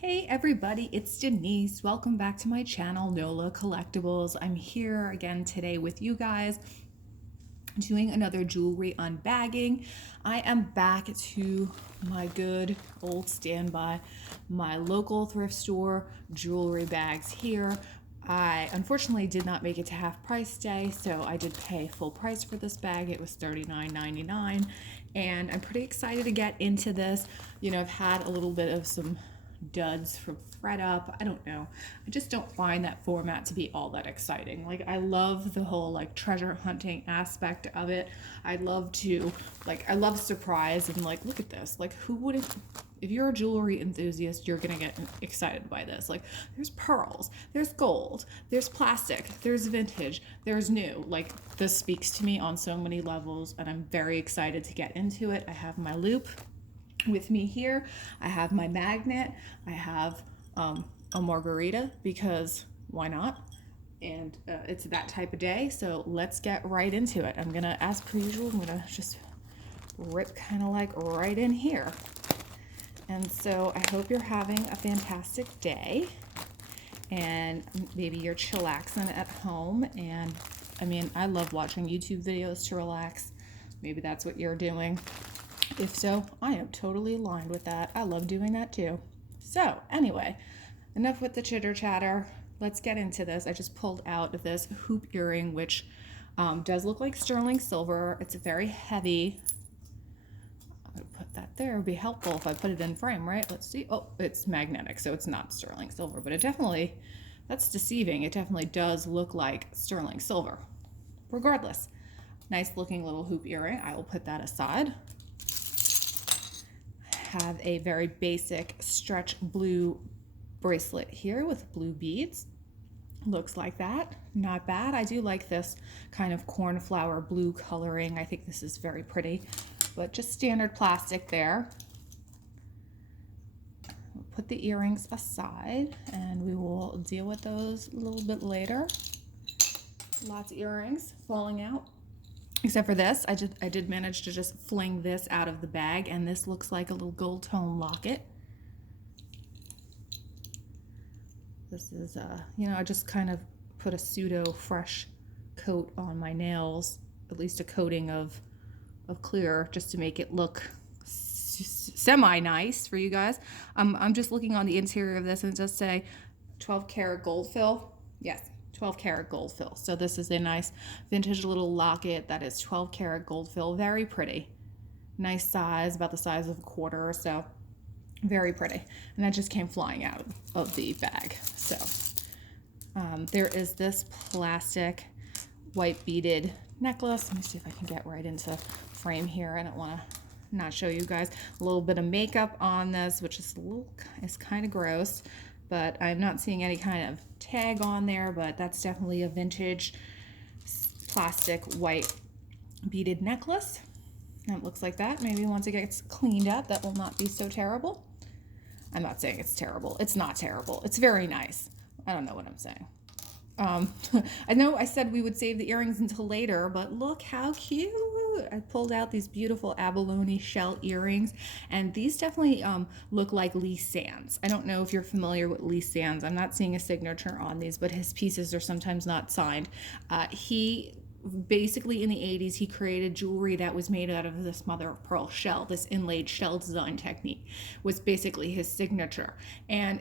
Hey everybody, it's Denise. Welcome back to my channel, NOLA Collectibles. I'm here again today with you guys doing another jewelry unbagging. I am back to my good old standby, my local thrift store jewelry bags here. I unfortunately did not make it to half price day, so I did pay full price for this bag. It was $39.99, and I'm pretty excited to get into this. You know, I've had a little bit of some duds from ThredUp. I don't know. I just don't find that format to be all that exciting. Like, I love the whole like treasure hunting aspect of it. I love surprise and like, look at this. Like, who wouldn't? If you're a jewelry enthusiast, you're gonna get excited by this. Like, there's pearls, there's gold, there's plastic, there's vintage, there's new. Like, this speaks to me on so many levels, and I'm very excited to get into it. I have my loop with me here. I have my magnet. I have a margarita, because why not? And it's that type of day, so let's get right into it. I'm gonna, as per usual, I'm gonna just rip kind of like right in here. And so I hope you're having a fantastic day, and maybe you're chillaxing at home. And I mean, I love watching YouTube videos to relax. Maybe that's what you're doing. If so, I am totally aligned with that. I love doing that too. So anyway, enough with the chitter chatter. Let's get into this. I just pulled out this hoop earring, which does look like sterling silver. It's very heavy. I'm gonna put that there. It would be helpful if I put it in frame, right? Let's see. Oh, it's magnetic, so it's not sterling silver, but it definitely, that's deceiving. It definitely does look like sterling silver. Regardless, nice looking little hoop earring. I will put that aside. Have a very basic stretch blue bracelet here with blue beads. Looks like that. Not bad. I do like this kind of cornflower blue coloring. I think this is very pretty, but just standard plastic there. We'll put the earrings aside and we will deal with those a little bit later. Lots of earrings falling out. Except for this, I did manage to just fling this out of the bag, and this looks like a little gold tone locket. This is, you know, I just kind of put a pseudo fresh coat on my nails, at least a coating of clear, just to make it look semi-nice for you guys. I'm just looking on the interior of this, and it does say 12 karat gold fill. Yes. 12 karat gold fill. So this is a nice vintage little locket that is 12 karat gold fill. Very pretty. Nice size, about the size of a quarter or so. Very pretty. And that just came flying out of the bag. So there is this plastic white beaded necklace. Let me see if I can get right into frame here. I don't want to not show you guys. A little bit of makeup on this, which is it's kind of gross, but I'm not seeing any kind of tag on there, but that's definitely a vintage plastic white beaded necklace. And it looks like that. Maybe once it gets cleaned up, that will not be so terrible. I'm not saying it's terrible. It's not terrible. It's very nice. I don't know what I'm saying. I know I said we would save the earrings until later, but look how cute. I pulled out these beautiful abalone shell earrings, and these definitely look like Lee Sands. I don't know if you're familiar with Lee Sands. I'm not seeing a signature on these, but his pieces are sometimes not signed. He basically in the 80s, he created jewelry that was made out of this mother of pearl shell. This inlaid shell design technique was basically his signature. And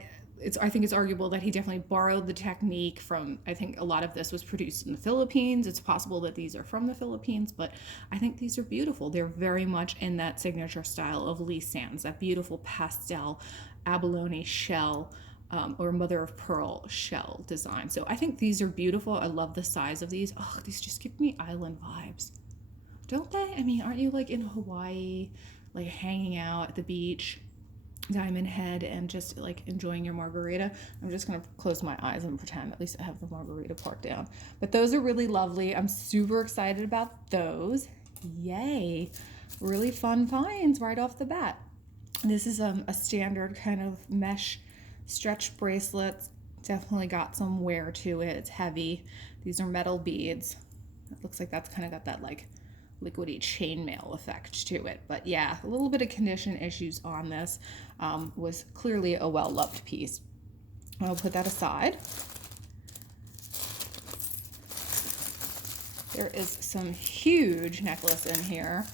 I think it's arguable that he definitely borrowed the technique from, I think a lot of this was produced in the Philippines. It's possible that these are from the Philippines, but I think these are beautiful. They're very much in that signature style of Lee Sands, that beautiful pastel abalone shell or mother of pearl shell design. So I think these are beautiful. I love the size of these. Oh, these just give me island vibes, don't they? I mean, aren't you like in Hawaii, like hanging out at the beach, Diamond Head, and just like enjoying your margarita? I'm just gonna close my eyes and pretend at least I have the margarita part down. But those are really lovely. I'm super excited about those. Yay. Really fun finds right off the bat. This is a standard kind of mesh stretch bracelet. Definitely got some wear to it. It's heavy. These are metal beads. It looks like that's kind of got that like liquidy chainmail effect to it. But yeah, a little bit of condition issues on this. Was clearly a well-loved piece. I'll put that aside. There is some huge necklace in here.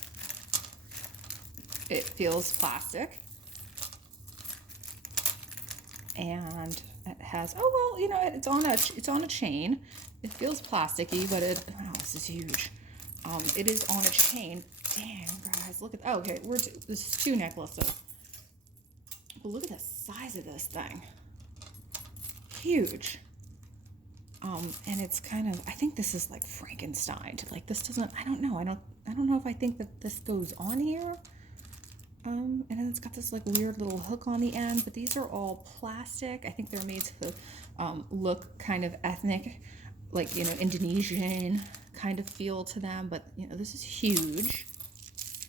It feels plastic. And it has, oh well, you know, it's on a chain. It feels plasticky, but oh, this is huge. It is on a chain. Damn, guys, look at, oh, okay, this is 2 necklaces. But look at the size of this thing. Huge. And it's kind of, I think this is like Frankenstein. Like this doesn't, I don't know. I don't know if I think that this goes on here. And then it's got this like weird little hook on the end, but these are all plastic. I think they're made to look kind of ethnic, like, you know, Indonesian kind of feel to them. But, you know, this is huge.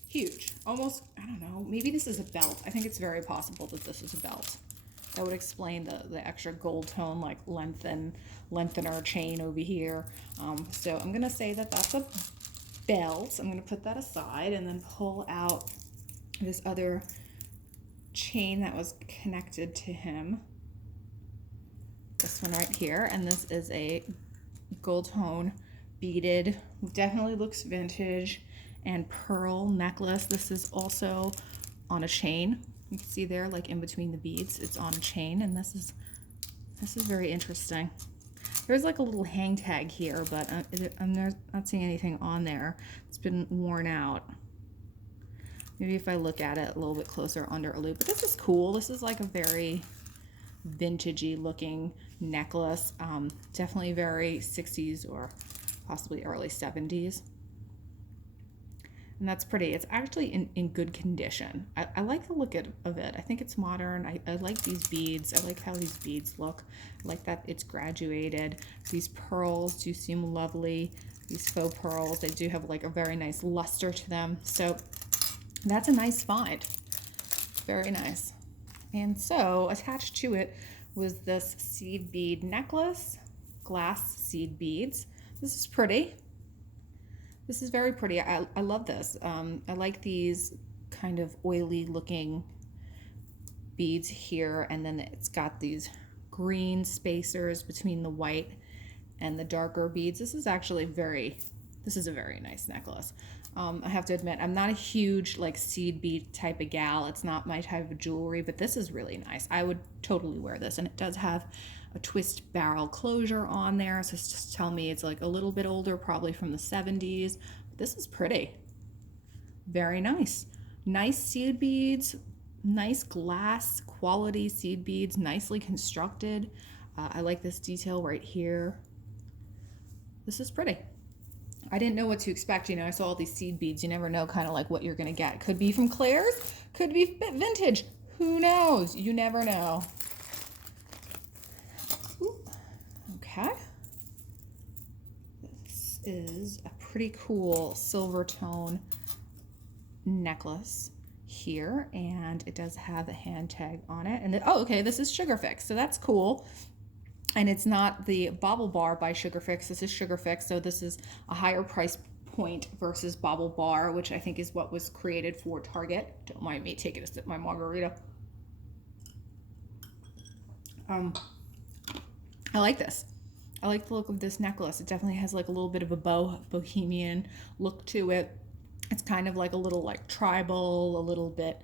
Huge. Almost, I don't know, maybe this is a belt. I think it's very possible that this is a belt. That would explain the extra gold tone, like lengthener chain over here. So I'm going to say that that's a belt. I'm going to put that aside and then pull out this other chain that was connected to him. This one right here. And this is a gold tone beaded, definitely looks vintage, and pearl necklace. This is also on a chain. You can see there, like in between the beads, it's on a chain, and this is very interesting. There's like a little hang tag here, but I'm not seeing anything on there. It's been worn out. Maybe if I look at it a little bit closer under a loop. But this is cool. This is like a very vintagey looking necklace. Definitely very 60s or possibly early 70s. And that's pretty. It's actually in good condition. I like the look of it. I think it's modern. I like these beads. I like how these beads look. I like that it's graduated. These pearls do seem lovely. These faux pearls, they do have like a very nice luster to them. So that's a nice find. Very nice. And so attached to it was this seed bead necklace, glass seed beads. This is pretty. This is very pretty. I love this. I like these kind of oily looking beads here, and then it's got these green spacers between the white and the darker beads. This is actually a very nice necklace. I have to admit, I'm not a huge like seed bead type of gal. It's not my type of jewelry, but this is really nice. I would totally wear this, and it does have a twist barrel closure on there, so it's just tell me it's like a little bit older, probably from the 70s. But this is pretty. Very nice. Nice seed beads, nice glass quality seed beads, nicely constructed. I like this detail right here. This is pretty. I didn't know what to expect. You know, I saw all these seed beads. You never know kind of like what you're going to get. Could be from Claire's, could be vintage. Who knows? You never know. Ooh. Okay. This is a pretty cool silver tone necklace here, and it does have a hand tag on it. And oh, okay, this is Sugar Fix, so that's cool. And it's not the Bauble Bar by Sugar Fix. This is Sugar Fix, so this is a higher price point versus Bauble Bar, which I think is what was created for Target. Don't mind me taking a sip of my margarita. I like this. I like the look of this necklace. It definitely has like a little bit of a bohemian look to it. It's kind of like a little like tribal, a little bit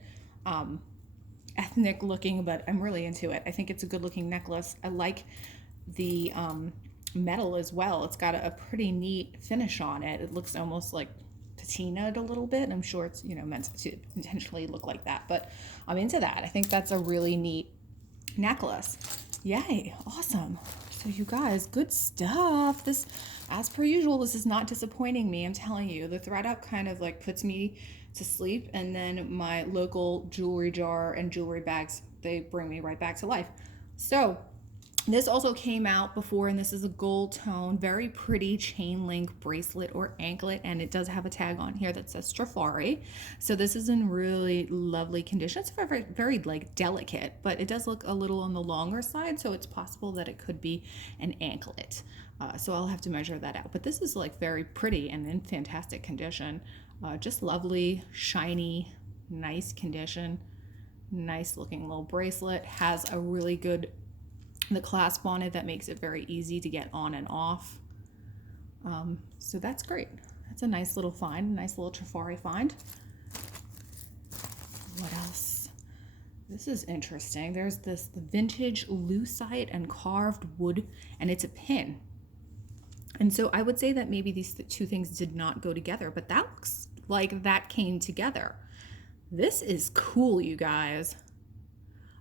ethnic looking, but I'm really into it. I think it's a good looking necklace. I like the metal as well. It's got a pretty neat finish on it. It looks almost like patinaed a little bit. I'm sure it's, you know, meant to intentionally look like that, but I'm into that. I think that's a really neat necklace. Yay, awesome. So you guys, good stuff. This, as per usual, this is not disappointing me. I'm telling you, the ThredUp kind of like puts me to sleep, and then my local jewelry jar and jewelry bags, they bring me right back to life. So this also came out before, and this is a gold tone, very pretty chain link bracelet or anklet, and it does have a tag on here that says Strafari. So this is in really lovely condition. It's very, very like delicate, but it does look a little on the longer side, so it's possible that it could be an anklet. So I'll have to measure that out. But this is like very pretty and in fantastic condition. Just lovely, shiny, nice condition. Nice looking little bracelet. Has a really good, the clasp on it that makes it very easy to get on and off. So that's great. That's a nice little find, a nice little Trifari find. What else? This is interesting. There's this vintage lucite and carved wood, and it's a pin. And so I would say that maybe these two things did not go together, but that looks like that came together. This is cool, you guys.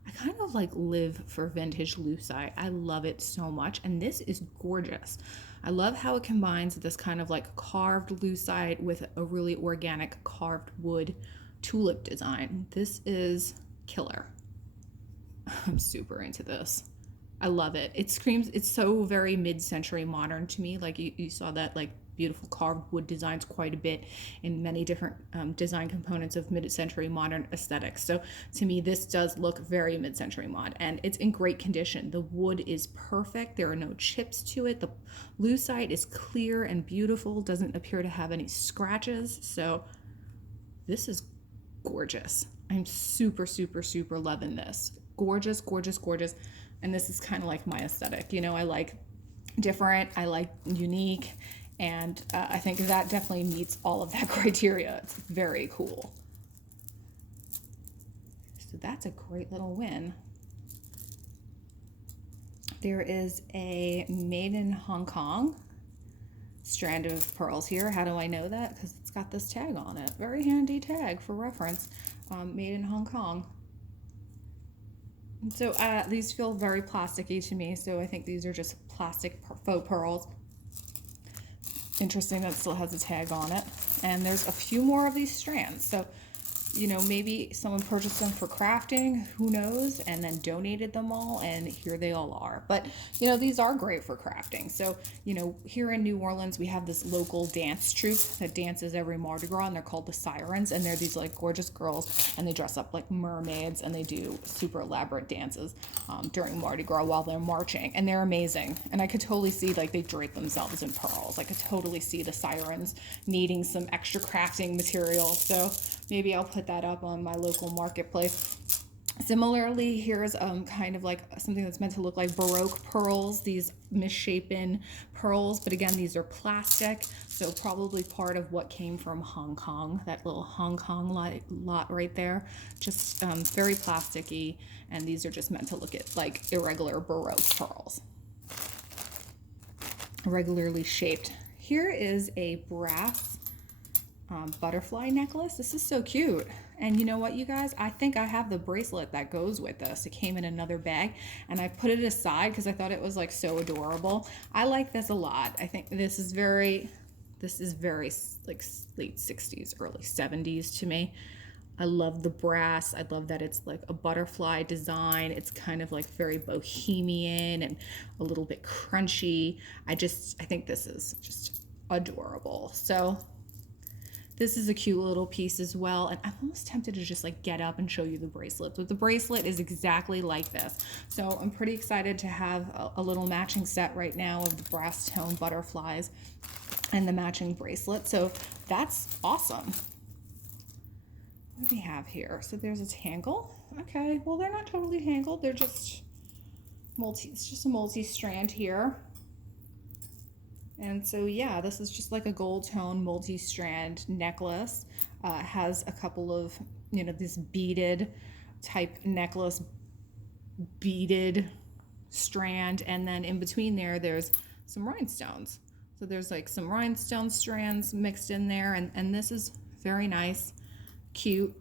I kind of like live for vintage lucite. I love it so much, and this is gorgeous. I love how it combines this kind of like carved lucite with a really organic carved wood tulip design. This is killer. I'm super into this. I love it. It screams, it's so very mid-century modern to me. Like you saw that like beautiful carved wood designs quite a bit in many different design components of mid-century modern aesthetics. So to me, this does look very mid-century mod, and it's in great condition. The wood is perfect. There are no chips to it. The lucite is clear and beautiful, doesn't appear to have any scratches. So this is gorgeous. I'm super, super, super loving this. Gorgeous, gorgeous, gorgeous. And this is kind of like my aesthetic. You know, I like different, I like unique, and I think that definitely meets all of that criteria. It's very cool. So that's a great little win. There is a made in Hong Kong strand of pearls here. How do I know that? Because it's got this tag on it. Very handy tag for reference. Made in Hong Kong. So these feel very plasticky to me, so I think these are just plastic faux pearls. Interesting that it still has a tag on it. And there's a few more of these strands. So, you know, maybe someone purchased them for crafting, who knows, and then donated them all, and here they all are. But, you know, these are great for crafting. So, you know, here in New Orleans, we have this local dance troupe that dances every Mardi Gras, and they're called the Sirens, and they're these, like, gorgeous girls, and they dress up like mermaids, and they do super elaborate dances during Mardi Gras while they're marching, and they're amazing. And I could totally see, like, they drape themselves in pearls. I could totally see the Sirens needing some extra crafting material, so maybe I'll put that up on my local marketplace. Similarly, here's kind of like something that's meant to look like Baroque pearls, these misshapen pearls, but again, these are plastic, so probably part of what came from Hong Kong, that little Hong Kong lot right there, just very plasticky, and these are just meant to look at like irregular Baroque pearls, irregularly shaped. Here is a brass butterfly necklace. This is so cute. And you know what, you guys? I think I have the bracelet that goes with this. It came in another bag, and I put it aside because I thought it was like so adorable. I like this a lot. I think this is very like late 60s, early 70s to me. I love the brass. I love that it's like a butterfly design. It's kind of like very bohemian and a little bit crunchy. I think this is just adorable. So this is a cute little piece as well, and I'm almost tempted to just like get up and show you the bracelet, but the bracelet is exactly like this. So I'm pretty excited to have a little matching set right now of the brass tone butterflies and the matching bracelet. So that's awesome. What do we have here? So there's a tangle. Okay, well, they're not totally tangled. They're just it's just a multi-strand here. And so, yeah, this is just like a gold tone multi-strand necklace. Has a couple of, you know, this beaded type necklace, beaded strand. And then in between there's some rhinestones. So there's like some rhinestone strands mixed in there. And this is very nice, cute.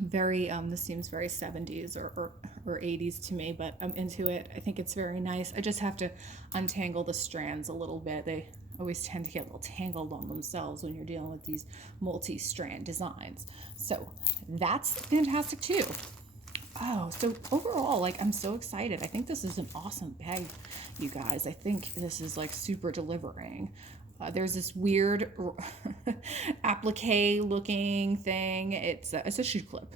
Very, this seems very 70s or 80s to me, but I'm into it. I think it's very nice. I just have to untangle the strands a little bit. They always tend to get a little tangled on themselves when you're dealing with these multi-strand designs. So that's fantastic too. Oh, so overall, like, I'm so excited. I think this is an awesome bag, you guys. I think this is like super delivering. There's this weird applique looking thing. It's a shoe clip.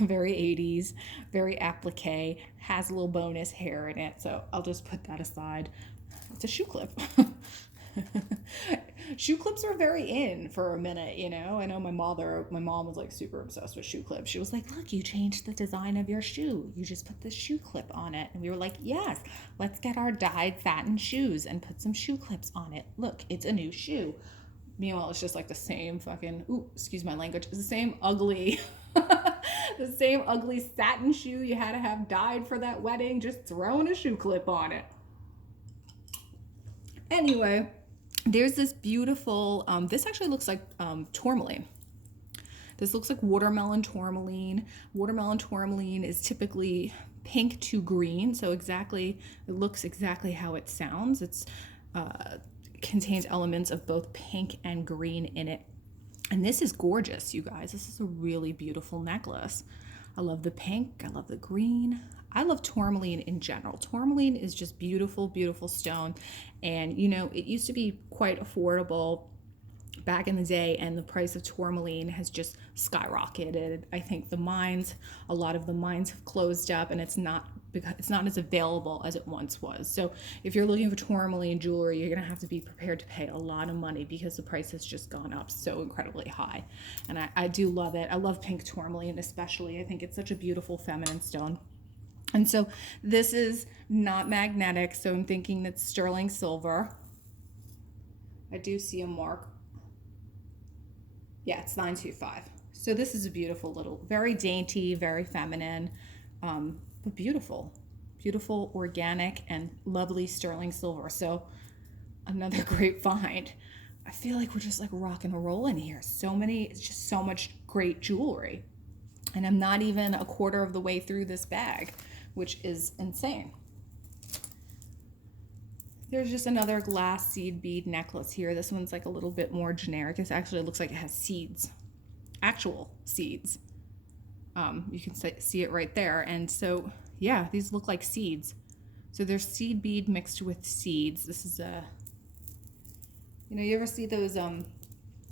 Very 80s, very applique, has a little bonus hair in it. So I'll just put that aside. It's a shoe clip. Shoe clips were very in for a minute, you know. I know my mom was like super obsessed with shoe clips. She was like, look, you changed the design of your shoe. You just put the shoe clip on it. And we were like, yes, let's get our dyed satin shoes and put some shoe clips on it. Look, it's a new shoe. Meanwhile, it's just like the same fucking, ooh, excuse my language, it's the same ugly, the same ugly satin shoe you had to have dyed for that wedding, just throwing a shoe clip on it. Anyway, there's this beautiful, this actually looks like tourmaline. This looks like watermelon tourmaline. Watermelon tourmaline is typically pink to green, so exactly, it looks exactly how it sounds. It's contains elements of both pink and green in it. And this is gorgeous, you guys. This is a really beautiful necklace. I love the pink, I love the green. I love tourmaline in general. Tourmaline is just beautiful, beautiful stone. And you know, it used to be quite affordable back in the day, and the price of tourmaline has just skyrocketed. I think a lot of the mines have closed up, and it's not as available as it once was. So if you're looking for tourmaline jewelry, you're gonna have to be prepared to pay a lot of money because the price has just gone up so incredibly high. And I do love it. I love pink tourmaline especially. I think it's such a beautiful feminine stone. And so this is not magnetic, so I'm thinking that's sterling silver. I do see a mark. Yeah, it's 925. So this is a beautiful little, very dainty, very feminine, but beautiful, beautiful, organic, and lovely sterling silver. So another great find. I feel like we're just like rocking and rolling here. It's just so much great jewelry. And I'm not even a quarter of the way through this bag, which is insane. There's just another glass seed bead necklace here. This one's like a little bit more generic. This actually looks like it has seeds, actual seeds. You can see it right there. And so, yeah, these look like seeds. So there's seed bead mixed with seeds. This is you ever see those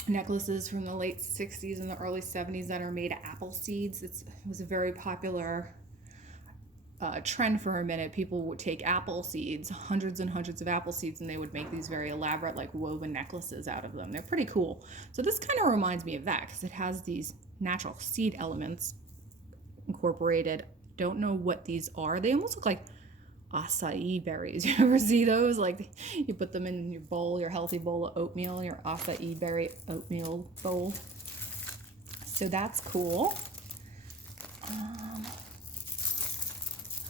necklaces from the late 60s and the early 70s that are made of apple seeds? It was a very popular trend for a minute. People would take apple seeds, hundreds and hundreds of apple seeds, and they would make these very elaborate like woven necklaces out of them. They're pretty cool. So this kind of reminds me of that because it has these natural seed elements incorporated. Don't know what these are. They almost look like acai berries. You ever see those? Like you put them in your bowl, your healthy bowl of oatmeal, your acai berry oatmeal bowl. So that's cool.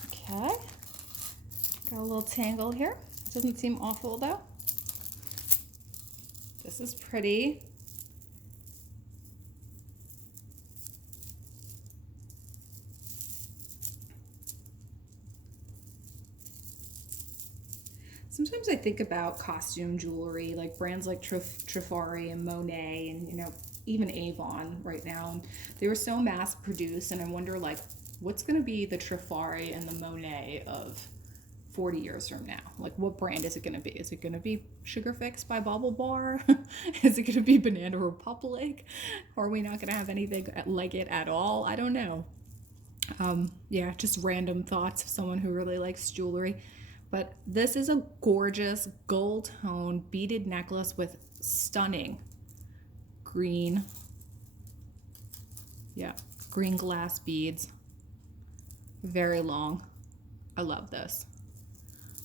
Okay, got a little tangle here. Doesn't seem awful though. This is pretty. Sometimes I think about costume jewelry, like brands like Trifari and Monet and, even Avon right now. And they were so mass produced, and I wonder like, what's going to be the Trifari and the Monet of 40 years from now? Like, what brand is it going to be? Is it going to be Sugar Fix by Bubble Bar? Is it going to be Banana Republic? Or are we not going to have anything like it at all? I don't know. Yeah, just random thoughts of someone who really likes jewelry. But this is a gorgeous gold tone beaded necklace with stunning green, green glass beads. Very long. I love this.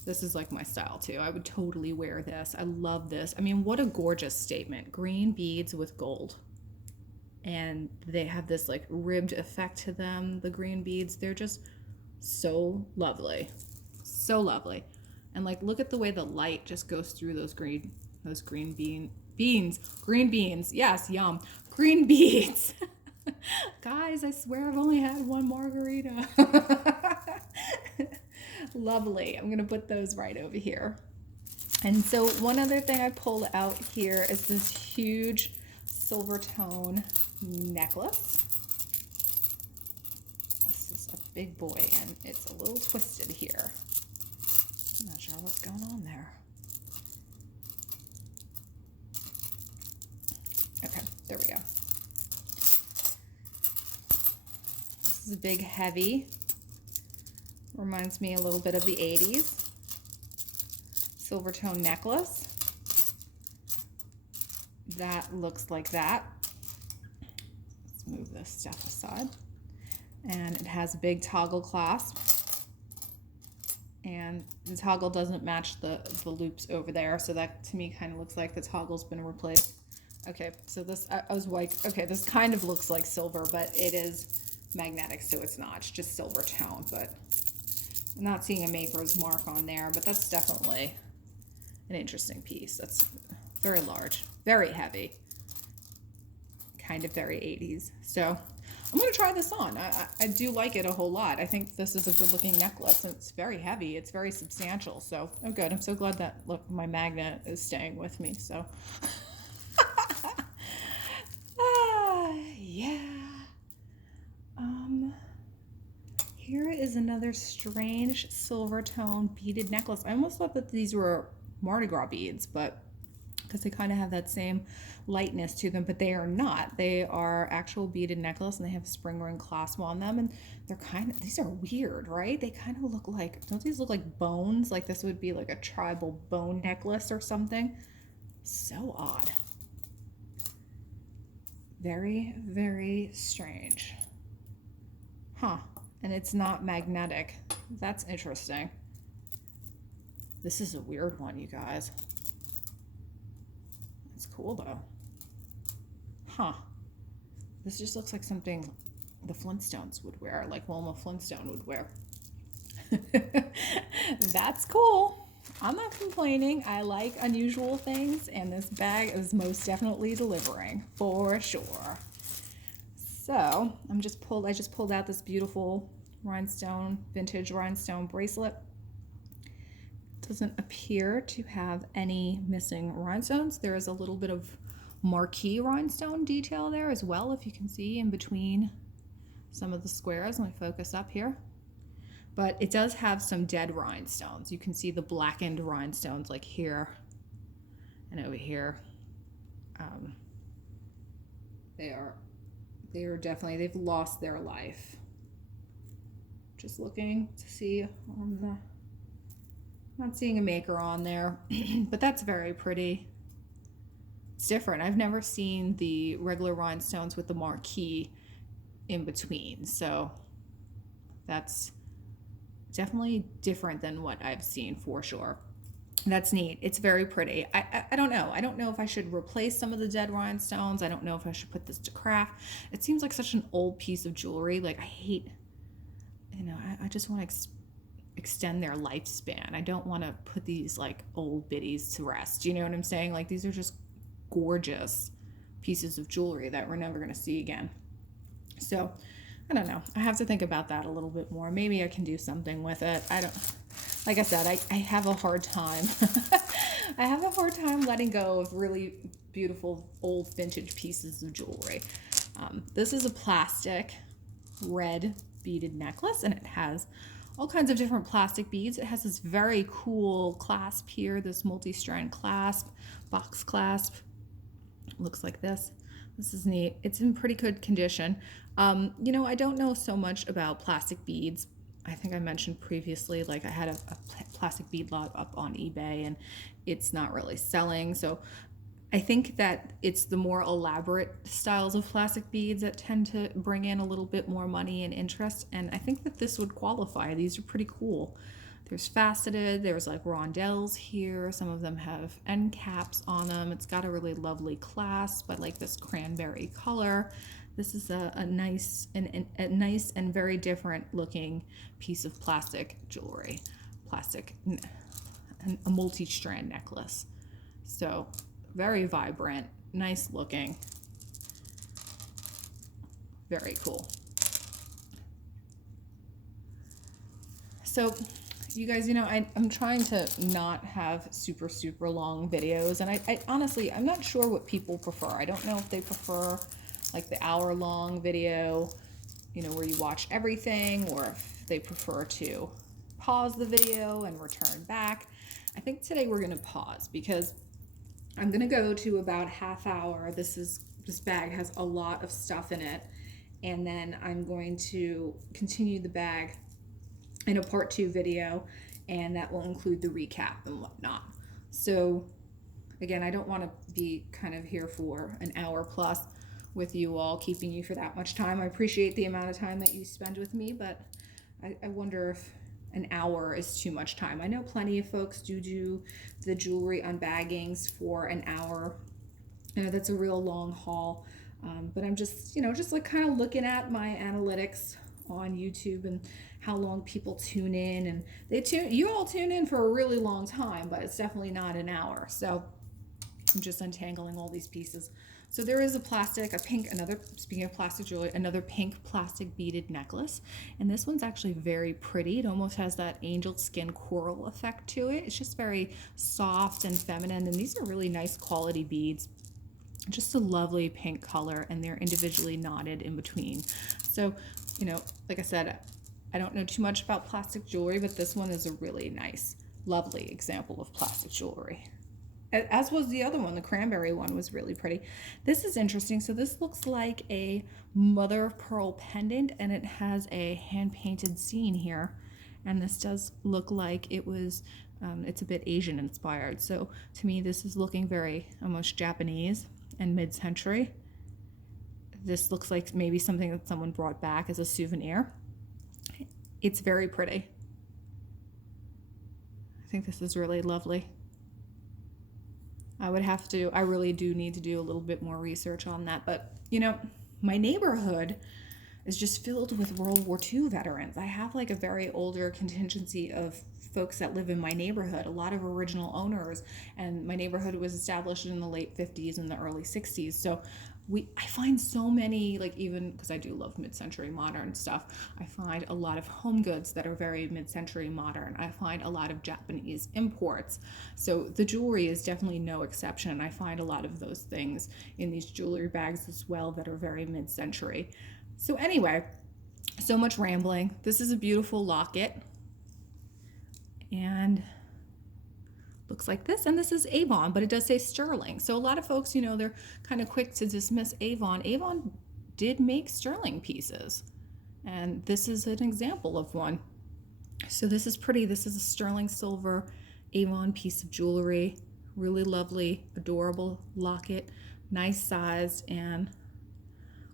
This is like my style too. I would totally wear this. I love this. I mean, what a gorgeous statement. Green beads with gold. And they have this like ribbed effect to them, the green beads. They're just so lovely. So lovely. And like, look at the way the light just goes through those green beans. Green beans. Yes, yum. Green beads. Guys, I swear I've only had one margarita. Lovely. I'm going to put those right over here. And so one other thing I pulled out here is this huge silver tone necklace. This is a big boy, and it's a little twisted here. I'm not sure what's going on there. Okay, there we go. This is a big, heavy. Reminds me a little bit of the 80s. Silver tone necklace. that looks like that. Let's move this stuff aside. And it has a big toggle clasp. And the toggle doesn't match the loops over there, so that to me kind of looks like the toggle's been replaced. Okay, so this, I was like, okay, this kind of looks like silver, but it is magnetic, so it's not. It's just silver tone, but I'm not seeing a maker's mark on there, but that's definitely an interesting piece. That's very large, very heavy, kind of very 80s. So I'm going to try this on. I do like it a whole lot. I think this is a good looking necklace, and it's very heavy. It's very substantial. So, oh good. I'm so glad that, look, my magnet is staying with me. So, yeah. Here is another strange silver tone beaded necklace. I almost thought that these were Mardi Gras beads, but because they kind of have that same lightness to them, but they are not. They are actual beaded necklace, and they have a spring ring clasp on them, and they're kind of, these are weird, right? They kind of look like, don't these look like bones? Like this would be like a tribal bone necklace or something. So odd. Very, very strange. Huh. And it's not magnetic. That's interesting. This is a weird one, you guys. It's cool though. Huh. This just looks like something the Flintstones would wear, like Wilma Flintstone would wear. That's cool. I'm not complaining. I like unusual things, and this bag is most definitely delivering for sure. So I just pulled out this beautiful rhinestone, vintage rhinestone bracelet. Doesn't appear to have any missing rhinestones. There is a little bit of marquee rhinestone detail there as well, if you can see in between some of the squares. Let me focus up here. But it does have some dead rhinestones. You can see the blackened rhinestones like here and over here. They are definitely, they've lost their life. Just looking to see on the, not seeing a maker on there, but that's very pretty. It's different. I've never seen the regular rhinestones with the marquee in between, so that's definitely different than what I've seen for sure. That's neat. It's very pretty. I don't know. I don't know if I should replace some of the dead rhinestones. I don't know if I should put this to craft. It seems like such an old piece of jewelry. Like I hate, you know, I just want to extend their lifespan. I don't want to put these like old biddies to rest. You know what I'm saying? Like these are just gorgeous pieces of jewelry that we're never going to see again. So I don't know. I have to think about that a little bit more. Maybe I can do something with it. I don't, like I said, I have a hard time. I have a hard time letting go of really beautiful old vintage pieces of jewelry. This is a plastic red beaded necklace, and it has all kinds of different plastic beads. It has this very cool clasp here, this multi-strand clasp, box clasp. Looks like this. This is neat. It's in pretty good condition. You know, I don't know so much about plastic beads. I think I mentioned previously, like I had a plastic bead lot up on eBay, and it's not really selling. So I think that it's the more elaborate styles of plastic beads that tend to bring in a little bit more money and interest. And I think that this would qualify. These are pretty cool. There's faceted, there's like rondelles here. Some of them have end caps on them. It's got a really lovely clasp. I like this cranberry color. This is a nice and very different looking piece of plastic jewelry. A multi-strand necklace. So very vibrant, nice looking, very cool. So you guys, you know, I'm trying to not have super long videos, and I honestly, I'm not sure what people prefer. I don't know if they prefer like the hour-long video, you know, where you watch everything, or if they prefer to pause the video and return back. I think today we're going to pause because I'm going to go to about half hour. This bag has a lot of stuff in it, and then I'm going to continue the bag in a part 2 video, and that will include the recap and whatnot. So Again, I don't want to be kind of here for an hour plus with you all, keeping you for that much time. I appreciate the amount of time that you spend with me, but I wonder if an hour is too much time. I know plenty of folks do the jewelry unbaggings for an hour. I know that's a real long haul, but I'm just, just like kind of looking at my analytics on YouTube and how long people tune in, and you all tune in for a really long time, but it's definitely not an hour. So I'm just untangling all these pieces. So there is speaking of plastic jewelry, another pink plastic beaded necklace. And this one's actually very pretty. It almost has that angel skin coral effect to it. It's just very soft and feminine. And these are really nice quality beads. Just a lovely pink color, and they're individually knotted in between. So, like I said, I don't know too much about plastic jewelry, but this one is a really nice, lovely example of plastic jewelry. As was the other one, the cranberry one was really pretty. This is interesting. So this looks like a mother of pearl pendant, and it has a hand-painted scene here. And this does look like it was, it's a bit Asian inspired. So to me, this is looking very almost Japanese and mid-century. This looks like maybe something that someone brought back as a souvenir. It's very pretty. I think this is really lovely. I really do need to do a little bit more research on that. But, my neighborhood is just filled with World War II veterans. I have like a very older contingency of folks that live in my neighborhood, a lot of original owners. And my neighborhood was established in the late 50s and the early 60s. So I find so many, like, even because I do love mid-century modern stuff, I find a lot of home goods that are very mid-century modern. I find a lot of Japanese imports. So the jewelry is definitely no exception. I find a lot of those things in these jewelry bags as well that are very mid-century. So anyway, so much rambling. This is a beautiful locket. And looks like this, and this is Avon, but it does say sterling. So a lot of folks, they're kind of quick to dismiss Avon. Avon did make sterling pieces, and this is an example of one. So this is pretty. This is a sterling silver Avon piece of jewelry. Really lovely, adorable locket, nice sized, and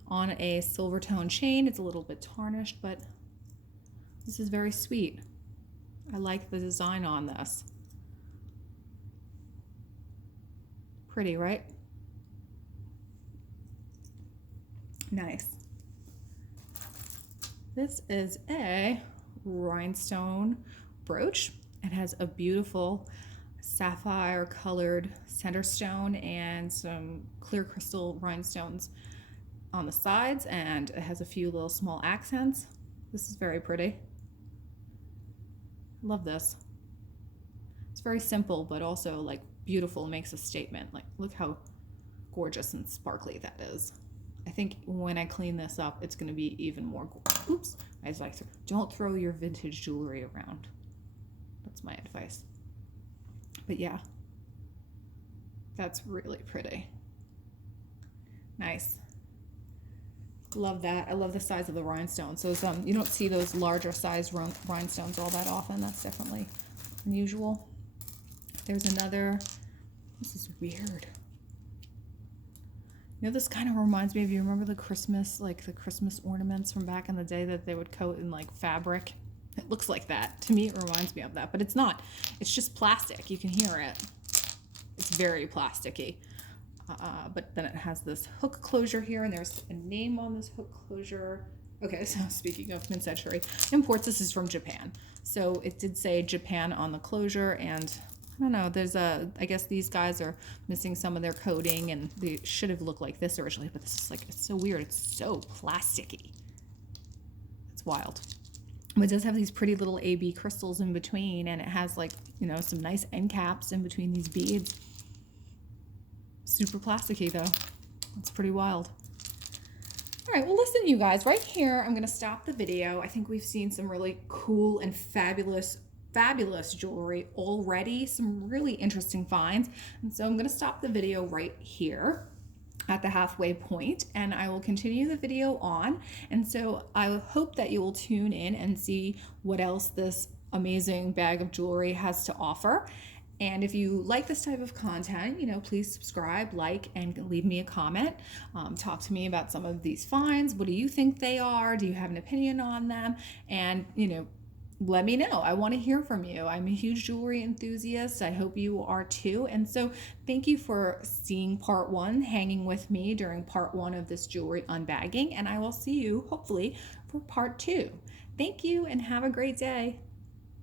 on a silver tone chain. It's a little bit tarnished, but this is very sweet. I like the design on this. Pretty, right? Nice. This is a rhinestone brooch. It has a beautiful sapphire colored center stone and some clear crystal rhinestones on the sides, and it has a few little small accents. This is very pretty. Love this. It's very simple, but also like beautiful, makes a statement. Like, look how gorgeous and sparkly that is. I think when I clean this up, it's going to be even more gorgeous. Oops. I was like, don't throw your vintage jewelry around. That's my advice. But yeah, that's really pretty. Nice. Love that. I love the size of the rhinestones. So you don't see those larger size rhinestones all that often. That's definitely unusual. There's another. This is weird. This kind of reminds me of, you remember the Christmas ornaments from back in the day that they would coat in like fabric? It looks like that. To me, it reminds me of that, but it's not. It's just plastic. You can hear it. It's very plasticky. But then it has this hook closure here, and there's a name on this hook closure. Okay, so speaking of mid-century imports, this is from Japan. So it did say Japan on the closure, and I don't know, I guess these guys are missing some of their coating, and they should have looked like this originally, but this is like, it's so weird. It's so plasticky. It's wild. But it does have these pretty little AB crystals in between, and it has like, some nice end caps in between these beads. Super plasticky though. It's pretty wild. All right, well listen you guys, right here I'm gonna stop the video. I think we've seen some really cool and fabulous jewelry already, some really interesting finds. And so I'm gonna stop the video right here at the halfway point, and I will continue the video on. And so I hope that you will tune in and see what else this amazing bag of jewelry has to offer. And if you like this type of content, please subscribe, like, and leave me a comment. Talk to me about some of these finds. What do you think they are? Do you have an opinion on them? And, let me know. I want to hear from you. I'm a huge jewelry enthusiast. I hope you are too. And so thank you for seeing part one, hanging with me during part one of this jewelry unbagging. And I will see you hopefully for part two. Thank you and have a great day.